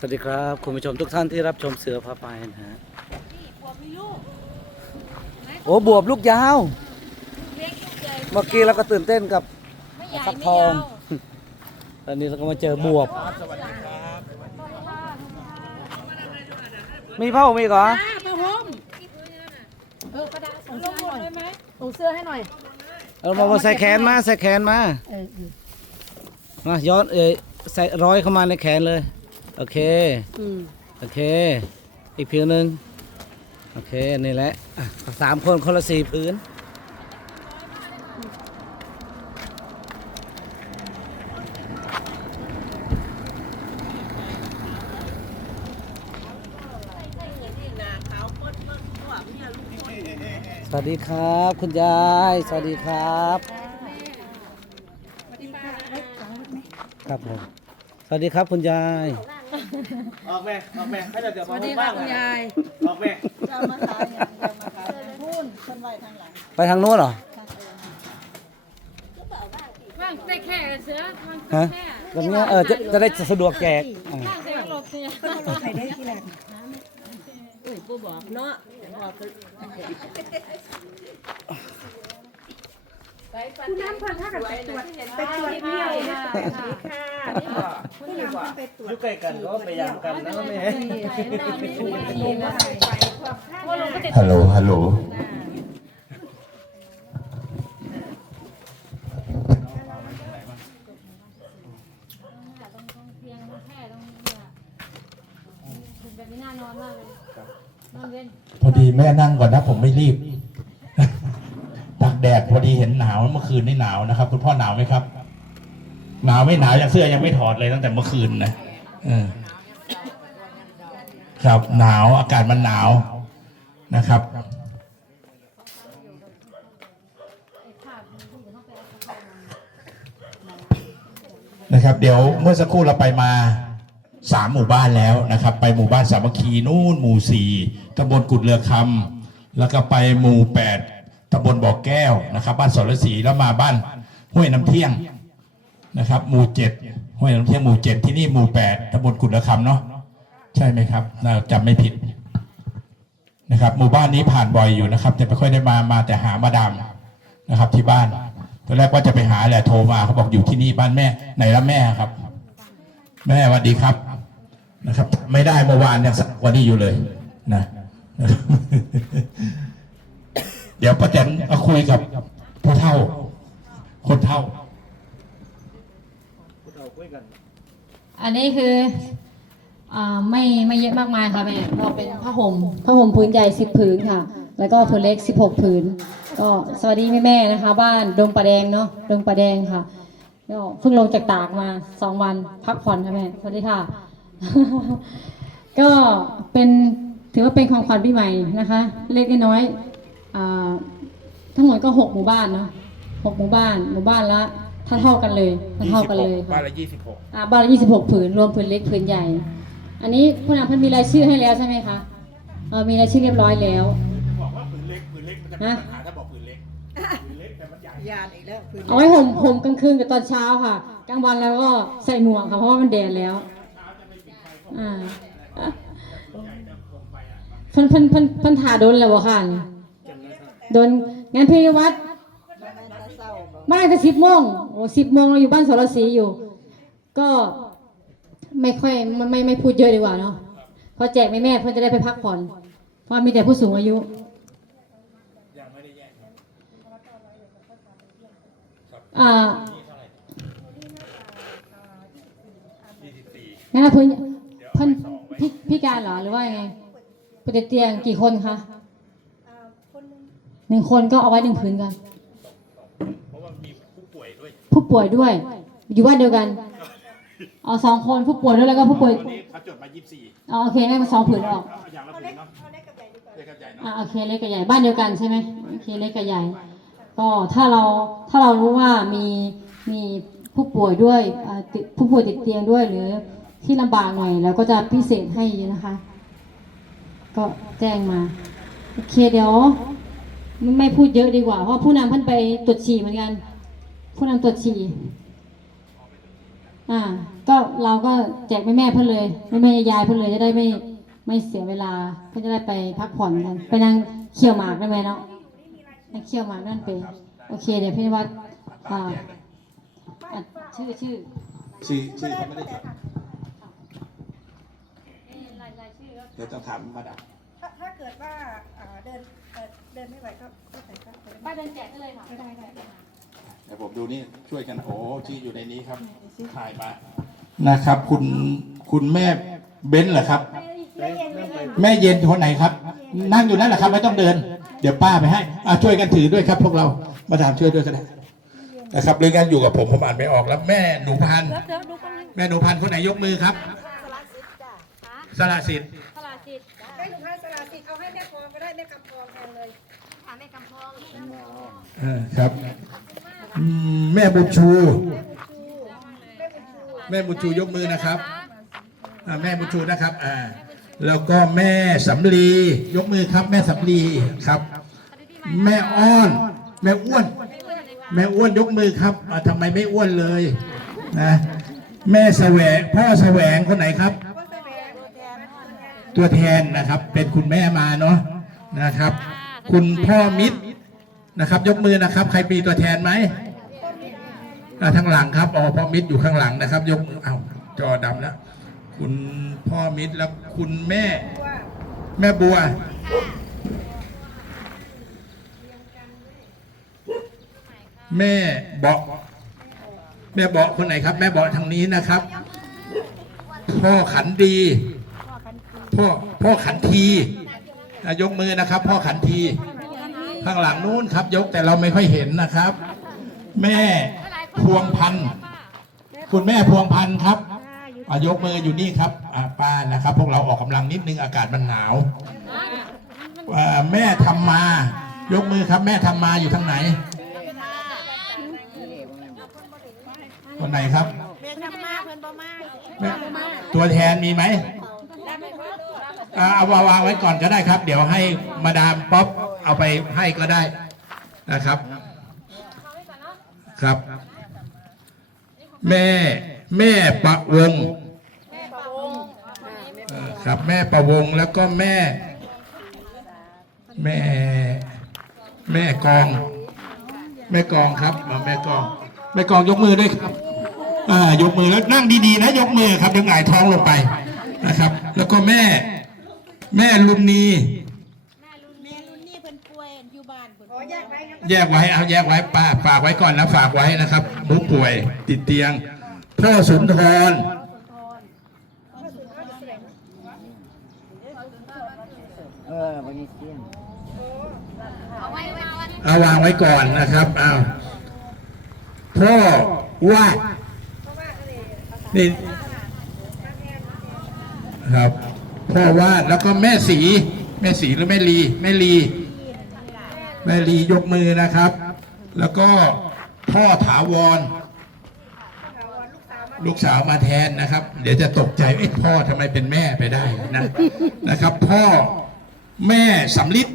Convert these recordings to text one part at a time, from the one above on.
สวัสดีครับ คุณผู้ชมทุกท่านที่รับชมเสือพาไปนะฮะโอ้บวบลูกยาวเล็กลูกใหญ่เมื่อกี้เราก็ตื่นเต้นกับไม่ใหญ่ฟักไม่ทองยาวตอนนี้เราก็มาเจอบวบ มีผ้าห่มอีกเหรออ่าผ้าห่มเออกระดาษส่งเสื้อให้หน่อยไหมส่งเสื้อให้หน่อย เอามามาใส่แขนมาใส่แขนมาเออเออมาย้อนเอยใส่ร้อยเข้ามาในแขนเลย โอเค อืมโอเค อีกผืนหนึ่งโอเค นี่แหละอะสามคนคนละสี่ผืนสวัสดีครับ คุณยาย สวัสดีครับครับผม สวัสดีครับคุณยาย ออกแม่ออกแม่ให้เราเดี๋ยวสวัสดีค่ะคุณยายออกแม่ไปทางโน้นเหรอ ว่างแต่แค่เสือว่างฮะแค่ตรงเนี้ยเออจะจะได้สะดวกแจกอ่าว่างแต่หลบเสืออุ้ยปูบอกเนาะบอก คือคุณน้ำพันธะกับไปตรวจไปตรวจเที่ยวค่ะคุณยามไปตรวจอยู่ใกล้กันก็พยายามกันนะแม่ฮัลโหลฮัลโหลเตียงแค่ตรงนี้แบบนี้น่านอนมากเลยนอนเว้นพอดีแม่นั่งก่อนนะผมไม่รีบตาก แดดพอดีเห็นหนาวเมื่อคืนนี่หนาวนะครับ คุณพ่อหนาวไหมครับ หนาวไม่หนาวยังเสื้อยังไม่ถอดเลยตั้งแต่เมื่อคืนนะเออครับหนาวอากาศมันหนาวนะครับนะครับ เดี๋ยวเมื่อสักครู่เราไปมาสามหมู่บ้านแล้วนะครับ ไปหมู่บ้านสามัคคีนู่นหมู่สี่ตำบลกุดเรือคำแล้วก็ไปหมู่แปด ตำบลบ่อแก้วนะครับ บ้านสรศรีแล้วมาบ้านห้วยน้ำเที่ยงนะครับ หมู่เจ็ดห้วยน้ำเที่ยงหมู่เจ็ดที่นี่หมู่แปดตำบลกุดเรือคำเนาะใช่ไหมครับน่าจำไม่ผิดนะครับ หมู่บ้านนี้ผ่านบ่อยอยู่นะครับ แต่ไม่ค่อยได้มามาแต่หามาดามนะครับ ที่บ้านตอนแรกว่าจะไปหาแหละโทรมาเขาบอกอยู่ที่นี่บ้านแม่ไหนละแม่ครับ แม่สวัสดีครับนะครับ ไม่ได้เมื่อวานยังวันนี้อยู่เลยนะ เดี๋ยวป้าแตนมาคุยกับผู้เฒ่า คนเฒ่า อันนี้คืออ่าไม่ไม่เยอะมากมายค่ะแม่เราเป็นผ้าห่มผ้าห่มผืนใหญ่สิบผืนค่ะ แล้วก็ผืนเล็กสิบหกผืน ก็สวัสดีแม่แม่ๆนะคะ บ้านดงประแดงเนาะดงประแดงค่ะก็เพิ่งลงจากตากมาสองวันพักผ่อนค่ะแม่สวัสดีค่ะ ก็เป็นถือว่าเป็นของขวัญปีใหม่นะคะ เล็กน้อยๆ ทั้งหมดก็หกหมู่บ้านเนาะหกหมู่บ้าน หมู่บ้านละเท่าเท่าๆกันเลยเท่าๆกันเลยค่ะบ้านละยี่สิบหกอ่าบ้านละ26ผืนรวมผืนเล็กผืนใหญ่ อันนี้ผู้นำเพิ่นมีรายชื่อให้แล้วใช่ไหมคะเออมีรายชื่อเรียบร้อยแล้ว บอกว่าปืนเล็กปืนเล็กมันจะมีฮะปัญหาถ้าบอกปืนเล็กปืนเล็กแต่มันใหญ่ยานอีกแล้วคือเอาไว้ห่มห่มกลางคืนกับตอนเช้าค่ะ กลางวันแล้วก็ใส่หมวกค่ะเพราะว่ามันแดดแล้วอ่าเพิ่นเพิ่นเพิ่นเพิ่นถ่าโดนแล้วบ่ค่ะ โดนงานเพลงวัดเศร้าบอกบ้านก็สิบโมงโอ้สิบโมงเราอยู่บ้านสรศรีอยู่ ก็ไม่ค่อยไม่ไม่ไม่พูดเยอะดีกว่าเนาะเพอแจกแม่แม่เพื่อจะได้ไปพักผ่อน เพราะมีแต่ผู้สูงอายุอ่างั้นนะเพิ่นเพิ่นพี่พี่การเหรอหรือว่ายังไงผู้ติเตียงกี่คนคะ หนึ่งคนก็เอาไว้หนึ่งพื้นกัน เพราะว่ามีผู้ป่วยด้วยผู้ป่วยด้วย อยู่บ้านเดียวกันอ๋อสองคนผู้ป่วยด้วยแล้วก็ผู้ป่วยวันนี้เขาจดมายี่สิบสี่อ๋อโอเคงั้นมาสองผืนออกเอาอย่างละผืนเนาะเล็กกับใหญ่เนาะอ่าโอเคเล็กกับใหญ่บ้านเดียวกันใช่ไหมโอเคเล็กกับใหญ่ ก็ถ้าเราถ้าเรารู้ว่ามีมีผู้ป่วยด้วยอ่าติดผู้ป่วยติดเตียงด้วยหรือที่ลำบากหน่อยเราก็จะพิเศษให้นะคะ ก็แจ้งมา โอเคเดี๋ยว ไม่พูดเยอะดีกว่า เพราะผู้นำเพิ่นไปตรวจฉี่เหมือนกัน ผู้นำตรวจฉี่อ่า ก็เราก็แจกแม่แม่เพื่อนเลยแม่แม่ยายเพื่อนเลยจะได้ไม่ไม่เสียเวลาเพื่อจะได้ไปพักผ่อนกัน ไปนั่งเคี่ยวหมากได้ไหมเนาะนั่งเคี่ยวหมากนั่นไปโอเคเดี๋ยวพี่วัดอ่าชื่อชื่อชื่อชื่อเขาไม่ได้จดเดี๋ยวต้องถามมาดาม กิดว่าอ่าเดินเอ่อเดินไม่ไหวก็ก็ใส่ก็ป้าเดินแจกได้เลยค่ะได้ได้ได้เดี๋ยวผมดูนี่ช่วยกันโอ้ชื่ออยู่ในนี้ครับถ่ายมานะครับ คุณคุณแม่เบ้นเหรอครับแม่เย็นคนไหนครับ นั่งอยู่นั่นแหละครับไม่ต้องเดิน เดี๋ยวป้าไปให้อะช่วยกันถือด้วยครับ พวกเรามาดามช่วยด้วยก็ได้นะครับเรื่องการอยู่กับผมผมอ่านไม่ออกแล้วแม่หนูพันธุ์แม่หนูพันธุ์คนไหนยกมือครับสละสิทธิ์ให้หนูให้สลาสิทธิ์เอา ให้แม่พองก็ได้แม่กำพองแทนเลยเออครับอืมแม่บุญชูแม่บุญชูยกมือนะครับอ่าแม่บุญชูนะครับอ่าแล้วก็แม่สำลียกมือครับ แม่สำลีครับ แม่อ้อน แม่อ้วน แม่อ้วนยกมือครับอ่าทำไมไม่อ้วนเลยนะแม่แสวงพ่อแสวงคนไหนครับ ตัวแทนนะครับเป็นคุณแม่มาเนาะนะครับ คุณพ่อมิตรนะครับ ยกมือนะครับ ใครมีตัวแทนไหมอ่าทางหลังครับอ๋อพ่อมิตรอยู่ข้างหลังนะครับ ยกมือเอาจอดำแล้วคุณพ่อมิตรแล้วคุณแม่ แม่บัวแม่เบาะแม่เบาะคนไหนครับ แม่เบาะทางนี้นะครับ พ่อขันดี พ่อพ่อขันทีอะยกมือนะครับ พ่อขันที ข้างหลังนู้นครับ ยกแต่เราไม่ค่อยเห็นนะครับ แม่พวงพันธุ์คุณแม่พวงพันธุ์ครับอะยกมืออยู่นี่ครับอะป้านะครับ พวกเราออกกำลังนิดนึงอากาศมันหนาวอะแม่ทำมา ยกมือครับ แม่ทำมาอยู่ทางไหนคนไหนครับแม่ทำมาเพิ่นบ่มาแม่ตัวแทนมีไหม อ่าเอาวางวางไว้ก่อนก็ได้ครับ เดี๋ยวให้มาดามป๊อปเอาไปให้ก็ได้นะครับ ครับ แม่แม่ประวงเอ่อครับ แม่ประวงแล้วก็แม่ แม่ แม่กอง แม่กองครับมาแม่กอง แม่กองยกมือด้วยครับอ่ายกมือแล้วนั่งดีๆนะยกมือครับเดี๋ยวหงายท้องลงไปนะครับ แล้วก็แม่ แม่ลุนนีแม่รุ่นนี้เพิ่นป่วยอยู่บ้านเพิ่นขอแยกไว้ครับแยกไว้เอาแยกไว้ป้าฝากไว้ก่อนนะฝากไว้นะครับผู้ป่วยติดเตียง พ่อสุนทรเอาวางไว้ก่อนนะครับเอาพ่อวาดนี่ครับ พ่อวาดแล้วก็แม่สีแม่สีหรือแม่ลีแม่ลีแม่ลียกมือนะครับ แล้วก็พ่อถาวร ลูกสาวมาแทนนะครับ เดี๋ยวจะตกใจเอ้ยพ่อทำไมเป็นแม่ไปได้นะนะครับ พ่อแม่สำลิด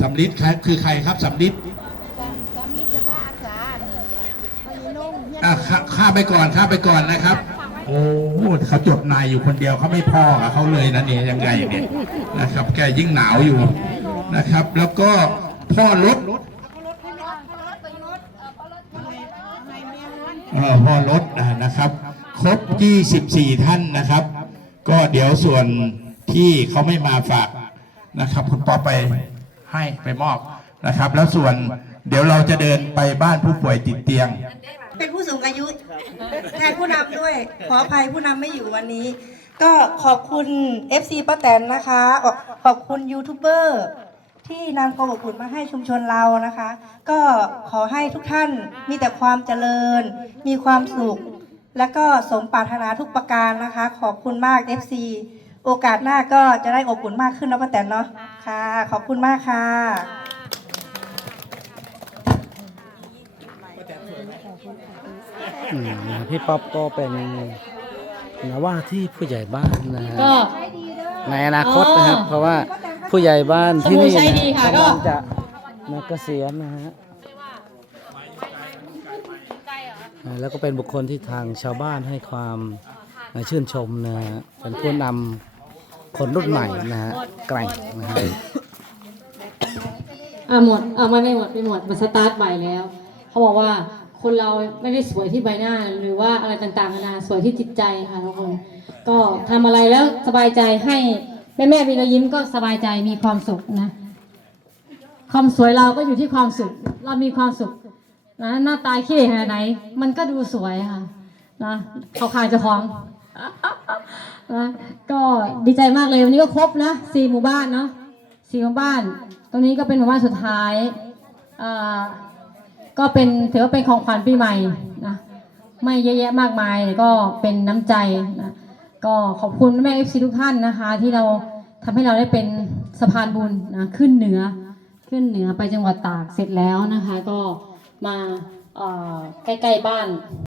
สำลิดครับคือใครครับสำลิดสำลีจะพาอาสาพยีนุ่งเฮียนอะข้าข้าไปก่อนข้าไปก่อนนะครับ โอ้เขาจดนายอยู่คนเดียวเขาไม่พ่อกับเขาเลยนะเนี่ยยังไงเนี่ยนะครับ แกยิ่งหนาวอยู่นะครับ แล้วก็พ่อรถพ่อรถนะครับ ครบ 24 ท่านนะครับ ก็เดี๋ยวส่วนที่เขาไม่มาฝากนะครับ คุณปอไปให้ไปมอบนะครับ แล้วส่วนเดี๋ยวเราจะเดินไปบ้านผู้ป่วยติดเตียง เป็นผู้สูงอายุ แทนผู้นำด้วย ขออภัยผู้นำไม่อยู่วันนี้ ก็ขอบคุณ FC ป้าแตนนะคะขอขอบคุณยูทูบเบอร์ที่นำความอบอุ่นมาให้ชุมชนเรานะคะ ก็ขอให้ทุกท่านมีแต่ความเจริญ มีความสุข และก็สมปรารถนาทุกประการนะคะ ขอบคุณมาก FC โอกาสหน้าก็จะได้อบอุ่นมากขึ้นนะป้าแตนเนาะค่ะ ขอบคุณมากค่ะ อืมนะ พี่ป๊อปก็เป็นนะว่าที่ผู้ใหญ่บ้านนะฮะก็ในอนาคตนะครับ เพราะว่าผู้ใหญ่บ้านที่นี่สมุนไพรดีค่ะก็กำลังจะนะเกษียณนะฮะอ่าแล้วก็เป็นบุคคลที่ทางชาวบ้านให้ความอ่าชื่นชมนะฮะเป็นผู้นำคนรุ่นใหม่นะฮะแกร่งนะฮะอะหมดอะไม่ไม่หมดไม่หมดมันสตาร์ทใหม่แล้ว เขาบอกว่าคนเราไม่ได้สวยที่ใบหน้า หรือว่าอะไรต่างๆนานาสวยที่จิตใจค่ะทุกคนก็ทำอะไรแล้วสบายใจให้แม่แม่ๆมีรอยยิ้มก็สบายใจมีความสุขนะความสวยเราก็อยู่ที่ความสุข เรามีความสุขนะหน้าตาขี้เหร่ขนาดไหน มันก็ดูสวยค่ะนะเขาขายจะของนะก็ดีใจมากเลยวันนี้ก็ครบนะสี่หมู่บ้านเนาะสี่หมู่บ้าน ตรงนี้ก็เป็นหมู่บ้านสุดท้ายอ่า ก็เป็นถือว่าเป็นของขวัญปีใหม่นะไม่เยอะแยะมากมายแต่ก็เป็นน้ำใจนะก็ขอบคุณแม่เอฟซีทุกท่านนะคะ ที่เราทำให้เราได้เป็นสะพานบุญนะขึ้นเหนือขึ้นเหนือไปจังหวัดตากเสร็จแล้วนะคะ ก็มาใกล้ ๆ บ้าน